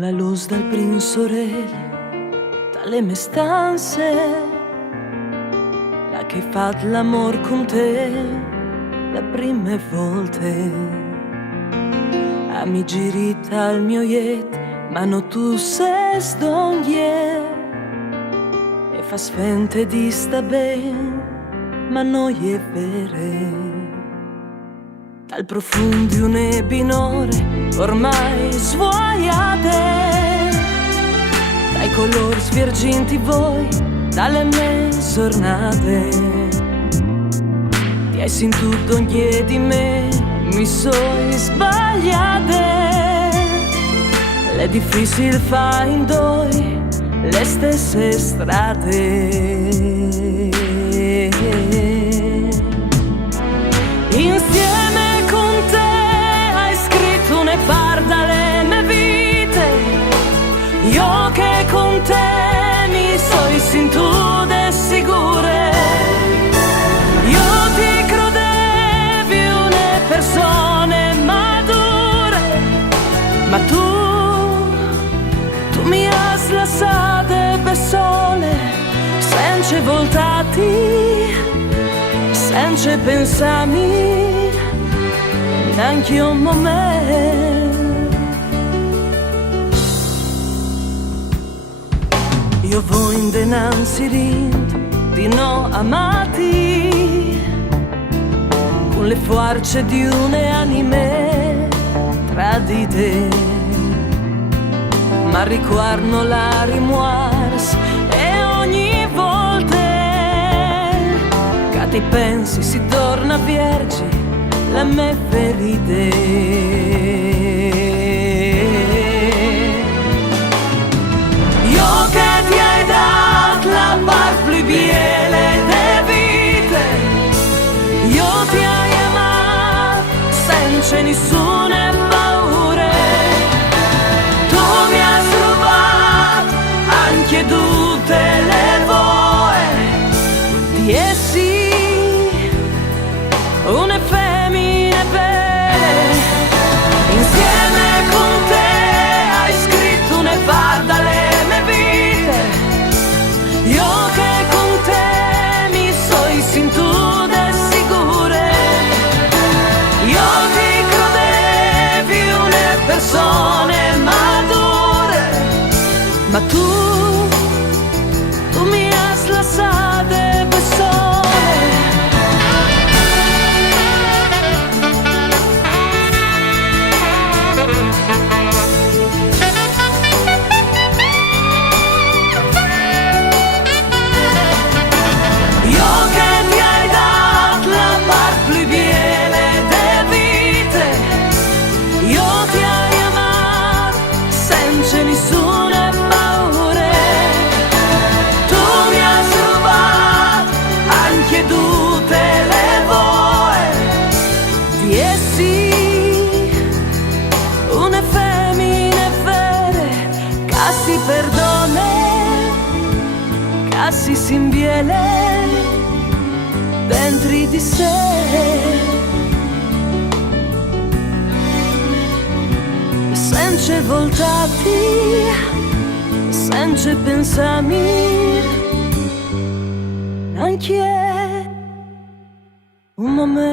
la luz dal primo sorelle, dalle mie stanze, la che fa l'amor con te, le prime volte. A mi giri dal mio jet, ma no tu sei sdoglie, e fa svente di sta ben, ma noi è vere. Dal profumo di un ebinore ormai svuoiate, dai colori sverginti voi, dalle mie giornate. Ti hai sentito ogni di me, mi sono sbagliate. È difficile fare in due le stesse strade. Insieme con te hai scritto ne parla le mie vite. Io che con te mi sono sentita sicure. Io ti credevi una persona madura, ma tu mi hai lasciato per sole, senza voltati, senza pensarmi neanche un momento. Io voglio in denanzi di no amati, con le forze di un'anime tradite. Ma ricordo la rimuars e ogni volta che ti pensi si torna vergi le mie ferite. Io che ti hai dato la parte più bella de vite, io ti hai amato senza nessuna paura. Anche tutte le voci di essi, una femmina belle. Insieme con te hai scritto una parte alle mie vite. Io che con te mi sono sentita sicura. Io ti credevi una persona madura, ma tu mi has lasciato per sole. Io che ti hai dato la parte più bella de vite, io ti hai amato senza nessuna paura. Tu mi hai rubato anche tutte le voci di essi, una femmina vera che si perdona, che si inviele dentro di sé. Senza voltati, senza pensarmi, anche un momento.